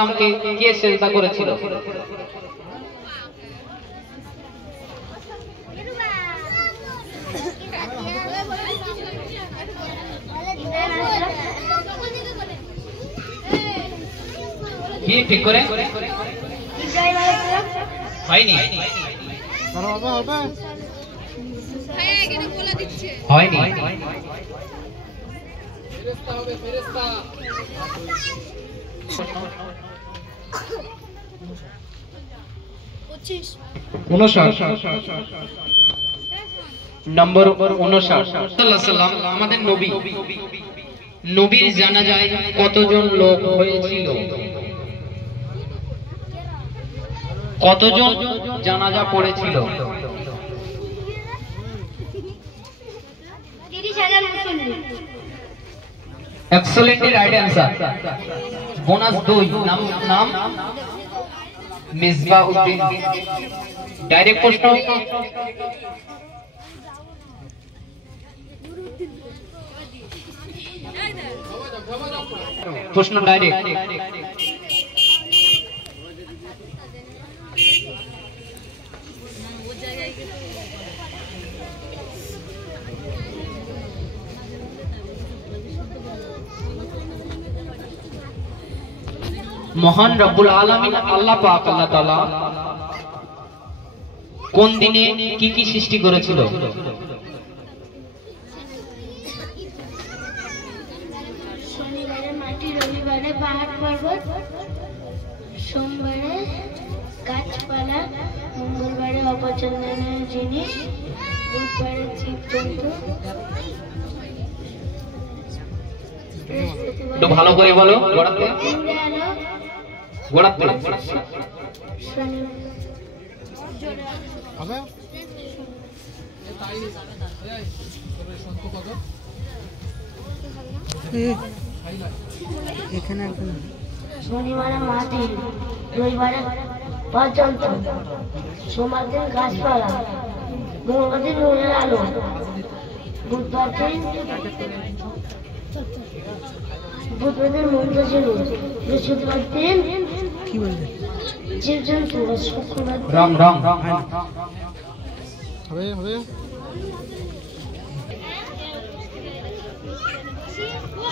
সাল্লামকে কে সিজদা করেছিল? কি ঠিক করে হয়নি? হয়নি। নম্বর 59 আমাদের নবী, নবীর জানাজায় কতজন লোক হয়েছিল? কতজন জানাজা পড়েছিল? 30,000 মুসল্লি। Excellent right answer. বোনাস 2। নাম মিসবাউদ্দিন। ডাইরেক্ট প্রশ্ন। প্রশ্ন ডাইরেক্ট। মহান রব্বুল আলামিন আল্লাহ পাক আল্লাহ তাআলা কোন দিনে কি কি সৃষ্টি করেছিল? শনিবারে মাটি, রবিবারে পাহাড় পর্বত, সোমবারে গাছপালা, মঙ্গলবারে অপছন্দনীয় জিনিস, বুধবারে জীবজন্তু। একটু ভালো করে বলো। গোড়াতে গোড়াতে শনিবারে মাটি, রবিবারে পর্যন্ত, সোমবার দিন গাছপালা, মঙ্গলবার দিন রোদের আলো, বুধবার দিন মন্ত্রজীব, বৃহস্পতিবার দিন জীবজন্তু, শুক্রবার রাম রাম হবে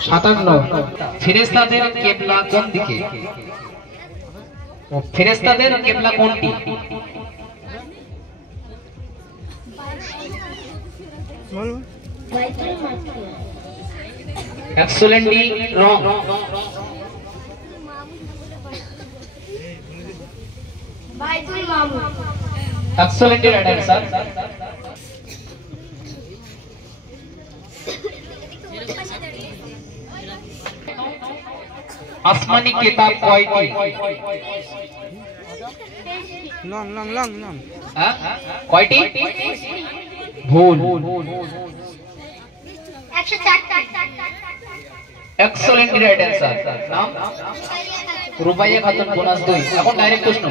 57 ফেরেশতাদের কিবলা কোন দিকে? ফেরেশতাদের কিবলা কোনটি? বাইতুল মাকদুস। এক্সেলেন্টলি রং। বাইতুল মামুর। Excellent right answer. আসমানি কিতাব কয়টি? লং লং লং লং হ্যাঁ কয়টি? ভুল। 104টা। Excellent right answer. নাম রুবাইয়া খাতুন। বোনাস 2। এখন ডাইরেক্ট প্রশ্ন।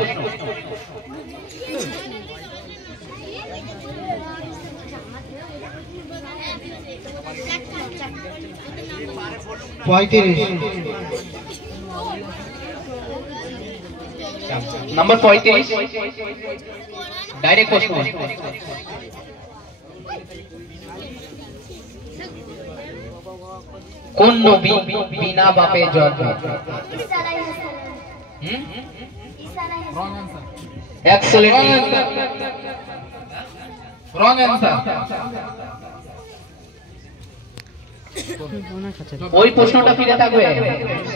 নম্বর 35 ডাইরেক্ট প্রশ্ন। কোন নবী বিনা বাপে জন্ম? এক্সেলেন্ট রং অ্যানসার। ওই প্রশ্নটা ফিরে থাকবে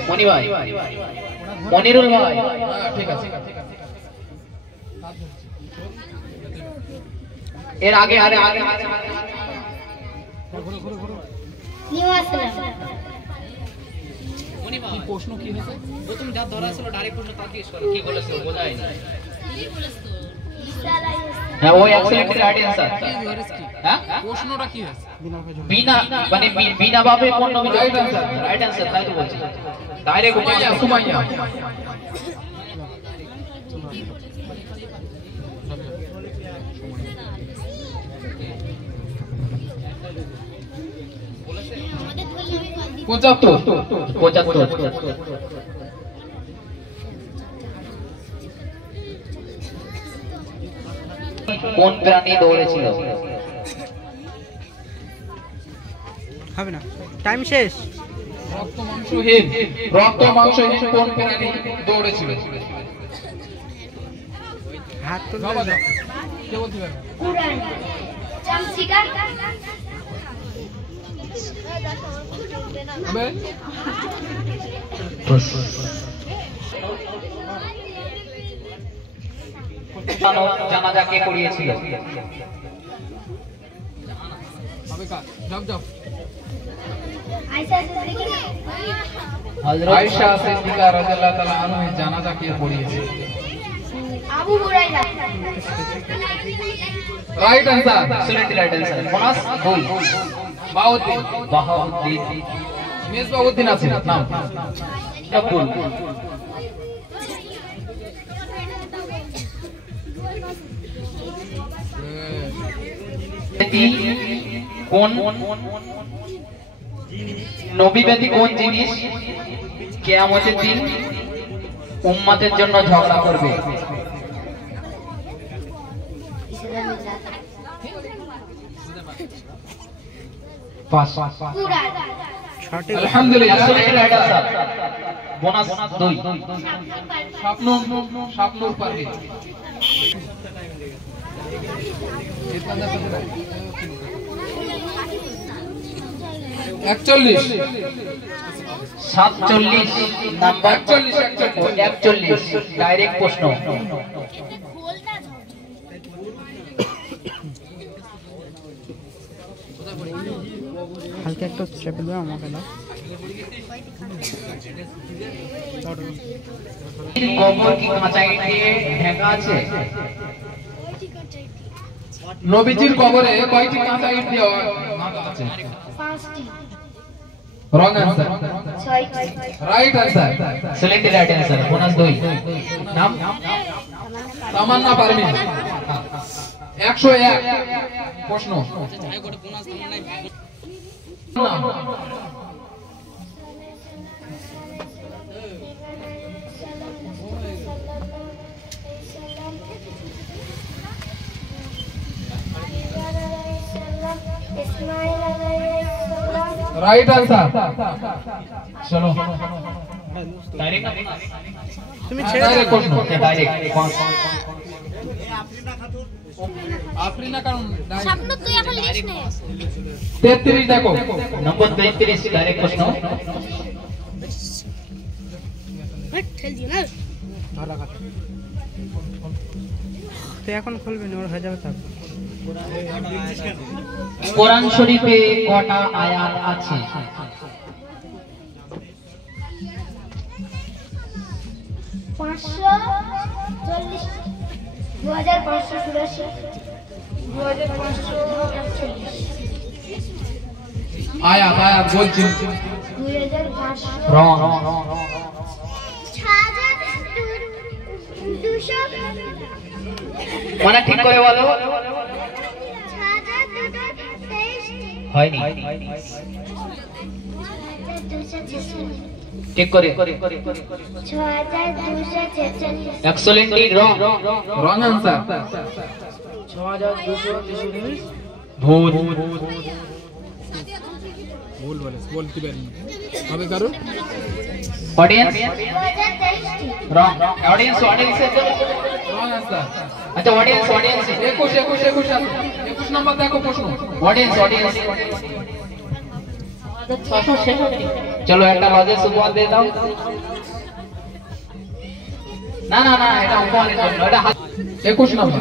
মনি ভাই, মনিরুল ভাই। ঠিক আছে, এর আগে আরে আগে মনি ভাই প্রশ্ন কি হয়েছে? প্রথম যা ধরা ছিল ডাইরেক্ট প্রশ্ন তা দিয়ে কি বলেছে বোঝায় না। কি বলেছ তো? হ্যাঁ ওই এক্সেলেন্ট রাইট অ্যানসার। হ্যাঁ প্রশ্নটা কি হয়েছে? বিনা মানে বিনা বাপে কোন নবী? Right answer, right answer. তাই তো বলছি ডাইরেক্ট সুমাইয়া। কোন প্রাণী দৌড়েছিল? হবে না, টাইম শেষ। রক্ত মাংসহীন কোন প্রাণী দৌড়েছিল? হাত তুলবে না। কে বলতে পারবে? কুরান চামচিকা হবে? জানাজা কে পড়িয়েছিল? হবে কাজ। Job job. আয়েশা সিদ্দিকী আয়েশা সিদ্দিকা রাদিয়াল্লাহু তাআলা আনহা জানাজা কে পড়িয়েছে? Abu Hurairah right answer. Excellent right answer. Bonus 2। Bauddin. Bahauddin. Mezbauddin আছে নাম। কাপুর। কোন নবীবাদী কোন জিনিস কিয়ামতের দিন উম্মতের জন্য ঝগড়া করবে? পাস। কুরান সঠিক। আলহামদুলিল্লাহ। Excellent right answer. বোনাস 2। স্বপ্নুর পারবে। कितना पता है? 41 47 নাম্বার 41 ডাইরেক্ট প্রশ্ন। হালকা একটু চেপে দাও আমাকে দাও। কবর কি কাঁচা ইট দিয়ে ঢাকা আছে? নবীজির কবরে কয়টি কাঁচা ইট দেওয়া আছে? 5টি রং आंसर। 6টি right answer. Select right answer. Bonus 2। নাম তামান্না পারমিন। 101 প্রশ্ন। Right answer. चलो ডাইরেক্ট তুমি ছেড়ে डायरेक्ट দাও। प्रश्न। ডাইরেক্ট আফরিনা কারণ স্বপ্ন তুই এখন লিস নে 33 দেখো। নম্বর 33 ডাইরেক্ট প্রশ্ন। ঠেল দিও না ধরা কথা। তো এখন খুলবে না, ওর হয়ে যাবে তারপর। কোরআন শরীফে কটা আয়াত আছে? 540 2584 2541 আয়াত আয়াত বলছি। 2500 রং। 6200 মানে ঠিক করে বলো। হয়নি। ঠিক করে। 6246 এক্সেলেন্ট রং। রং आंसर। 6233 ভুল। ভুল বলতে পারি হবে কারণ অডিয়েন্স 2023 রং। অডিয়েন্স রং आंसर। আচ্ছা অডিয়েন্স 21 নাম্বার দেখো প্রশ্ন। অডিয়েন্স চলো একটা লজেস উপহার দিয়ে দাও। না না না, এটা উপহারের জন্য। এটা 21 নাম্বার।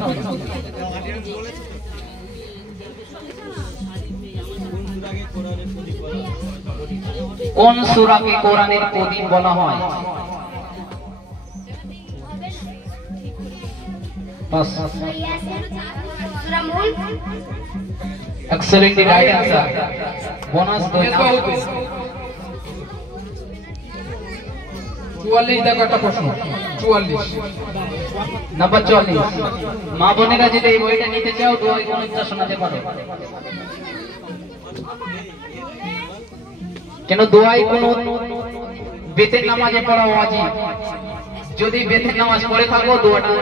কোন সূরাকে কোরআনের প্রদীপ বলা হয়? বাস। সূরা মুলক এক্সেলেন্ট রাইট आंसर। বোনাস 2। 44 দেখো একটা প্রশ্ন। 44 নাম্বার 44। মা বোনেরা যদি এই বইটা নিতে চাও দোয়াই গণিতটা শোনাতে পারো। কেন দোয়াই কোন বেতের নামাজে পড়া ওয়াজিব, যদি বেতের নামাজ পড়ে থাকো দোয়াটা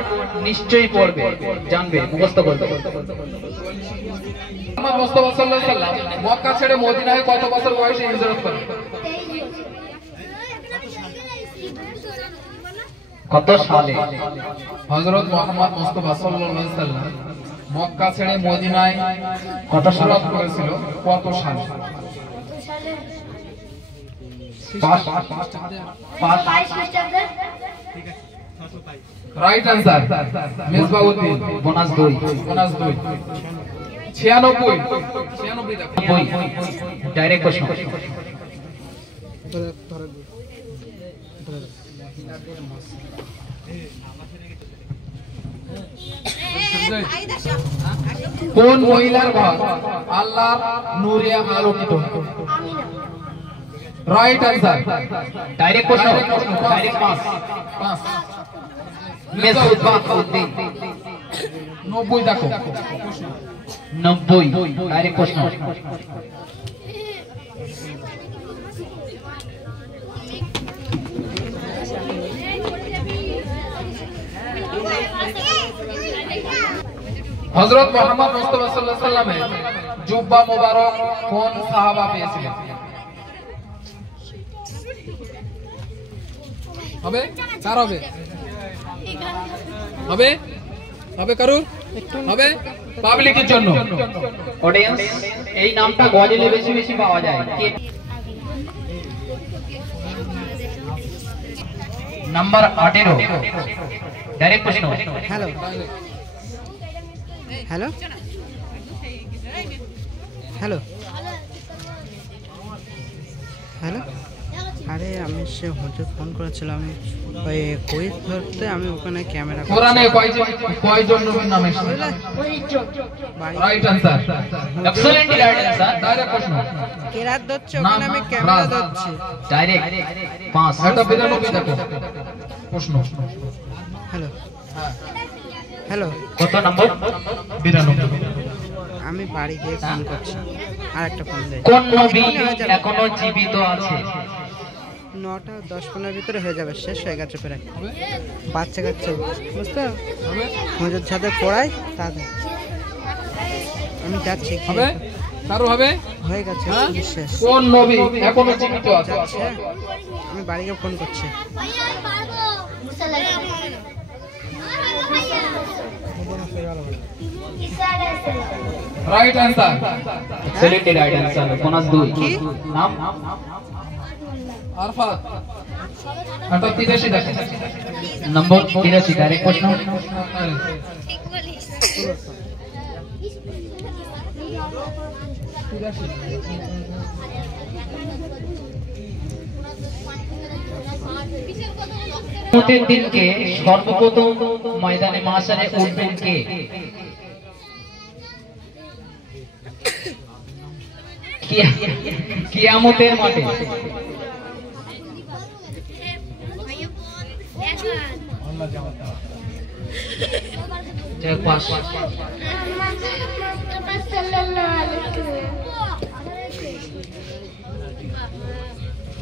নিশ্চয়ই পড়বে, জানবে, মুখস্থ করবে। মুহাম্মদ মুস্তাফা সাল্লাল্লাহু আলাইহি ওয়াসাল্লাম মক্কা ছেড়ে মদিনায় কত বছর বয়সে হিজরত করেন? কত সালে? হযরত মুহাম্মদ মুস্তাফা সাল্লাল্লাহু আলাইহি ওয়াসাল্লাম মক্কা ছেড়ে মদিনায় কত সালে হিজরত করেছিল? কত সালে? Right answer Misbauddin. Bonus 2 96 direct প্রশ্ন। কোন মহিলার ঘর আল্লাহর নূরে আলোকিত? রাইট आंसर ডাইরেক্ট প্রশ্ন, ডাইরেক্ট পাস। মেসবাউদ্দিন 90 দেখো 90 ডাইরেক্ট প্রশ্ন। হযরত মুহাম্মদ মুস্তাফা সাল্লাল্লাহু আলাইহি ওয়াসাল্লামের জুব্বা মোবারক কোন সাহাবা পেয়েছিলেন? হবে কার হবে? হবে হবে কারু হবে পাবলিকের জন্য। অডিয়েন্স, এই নামটা গজলে বেশি বেশি পাওয়া যায়। নাম্বার 18 ডাইরেক্ট প্রশ্ন। হ্যালো হ্যালো হ্যালো হ্যালো, আরে আমি সে হুজুর ফোন করেছিল, আমি ওই কুইজ ধরতে, আমি ওখানে ক্যামেরা কোরআনে কয়জন নবীর নাম এসেছে? Right answer excellent right answer direct প্রশ্ন। কেরাত ধরছে, ওখানে আমি ক্যামেরা ধরছি। ডাইরেক্ট 5 এটা 92 দেখো প্রশ্ন। হ্যালো হ্যাঁ হ্যালো, কত নম্বর? 92। আমি বাড়ি গিয়ে ফোন করছি, আর একটা ফোন দেয়। কোন নবী এখনো জীবিত আছে? 9:10-15 ভিতরে হয়ে যাবে, শেষ হয়ে গেছে প্রায়। বাচ্চা কাচ্চা বুঝতে হুজুর সাথে পড়াই, তাদের আমি যাচ্ছি। হবে কারো হবে? হয়ে গেছে, শেষ। কোন নবী এখনো জীবিত আছে? যাচ্ছে, আমি বাড়ি গিয়ে ফোন করছি। Right answer excellent right answer bonus 2। নাম? আরফাত। এটা 83 দেখো নম্বর 83 ডাইরেক্ট প্রশ্ন। কিয়ামতের দিনকে সর্বপ্রথম ময়দানে মাশারে উঠবেন কে? কিয়ামতের মাঠে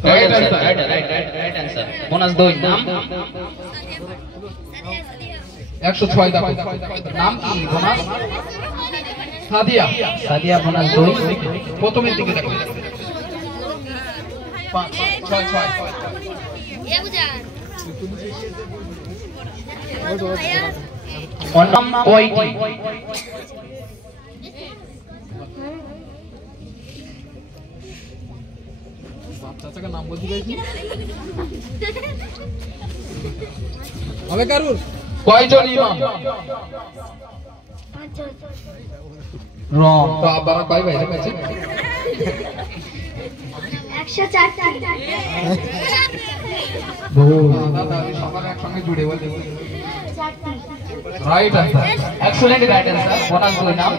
right answer right answer bonus 2। নাম? 106 দেখো নাম কি? বোনাস সাদিয়া। সাদিয়া বোনাস 2। প্রথমের দিকে দেখো 5 6 6 নাম কয়টি? চাচাকে নাম বলতে চাইছি। হবে কারুর? কয়জন ইমাম? রং তো আবার কয় ভাই আছে? 104টি। দাদা সবাই একসঙ্গে জুড়ে বলতে। 4টি। Right answer excellent right answer bonus 2। নাম?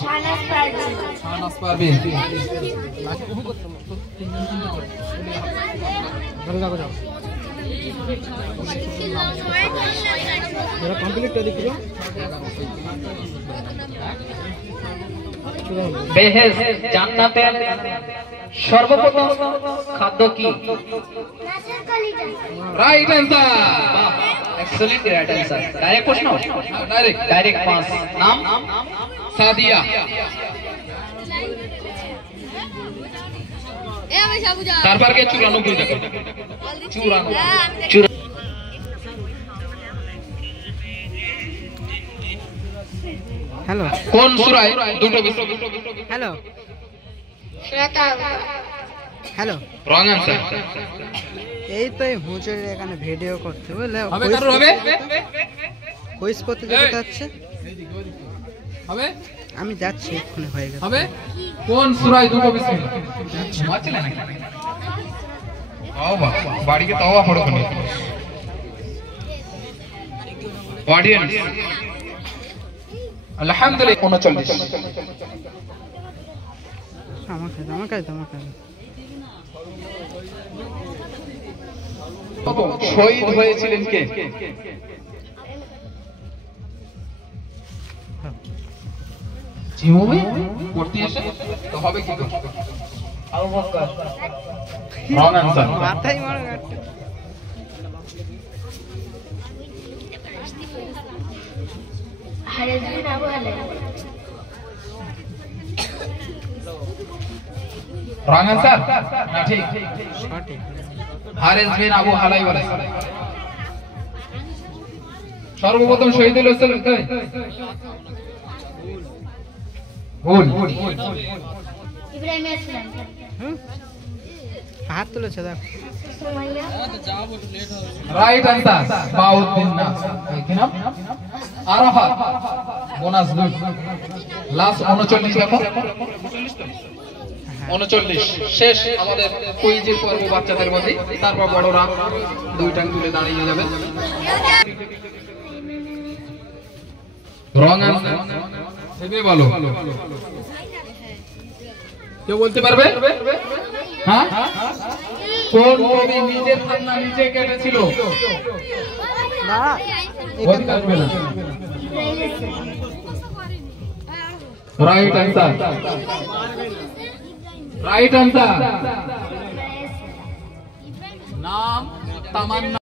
শাহনাজ পারভীন। শাহনাজ পারভীন। বেহেশত জান্নাতের সর্বপ্রথম খাদ্য কি? মাছের কলিজা। Right answer. Excellent, right answer. Direct প্রশ্ন, ডাইরেক্ট 5 নাম? সাদিয়া। তারপর কে 94 দেখো 94 হ্যালো কোন সূরায় দুটো বিষ্ণু? হ্যালো শ্রোতা। Hello wrong answer. এই তো এই হুজুরের এখানে ভিডিও করতে বুঝলে হবে কারোর হবে কুইজ প্রতিযোগিতা হচ্ছে। হবে আমি যাচ্ছি, এক্ষুনি হয়ে গেছে। হবে কোন সূরায় দুটো বিষ্ণু? মাছলে নাকি তাওবা বাড়িকে তাওবা পড়ো কোন অডিয়েন্স আলহামদুলিল্লাহ 39 আমাকে শহীদ হয়েছিলেন কে? জিমুবে পড়তে এসে তো হবে কি করে? আবু বকর। Wrong answer. মাথায় মারো একটা। হারেস বিন আবু হালাল। রং অ্যান্সার না ঠিক? সঠিক। হারেস বিন আবু হালাই বলে। সর্বপ্রথম শহীদ হয়েছিলেন কে? ভুল। ইব্রাহিম ইসলাম। হাত তুলেছে দেখ। সুমাইয়া। রাইট অ্যান্সার বাউদ্দিন নাস। কি নাম? আরাফাত। বোনাস 2 লাস্ট 39 দেখো 39 শেষ আমাদের কুইজের পর্ব বাচ্চাদের মধ্যে। তারপর বড়রা দুই টাং তুলে দাঁড়িয়ে যাবে। রং অ্যান্সার ভেবে বলো। কেউ বলতে পারবে? হ্যাঁ কোন কবি নিজের খান্না নিজে কেটেছিল? না বলতে পারবে না। Ibrahim Islam. Right answer. Right answer. নাম তামান্না।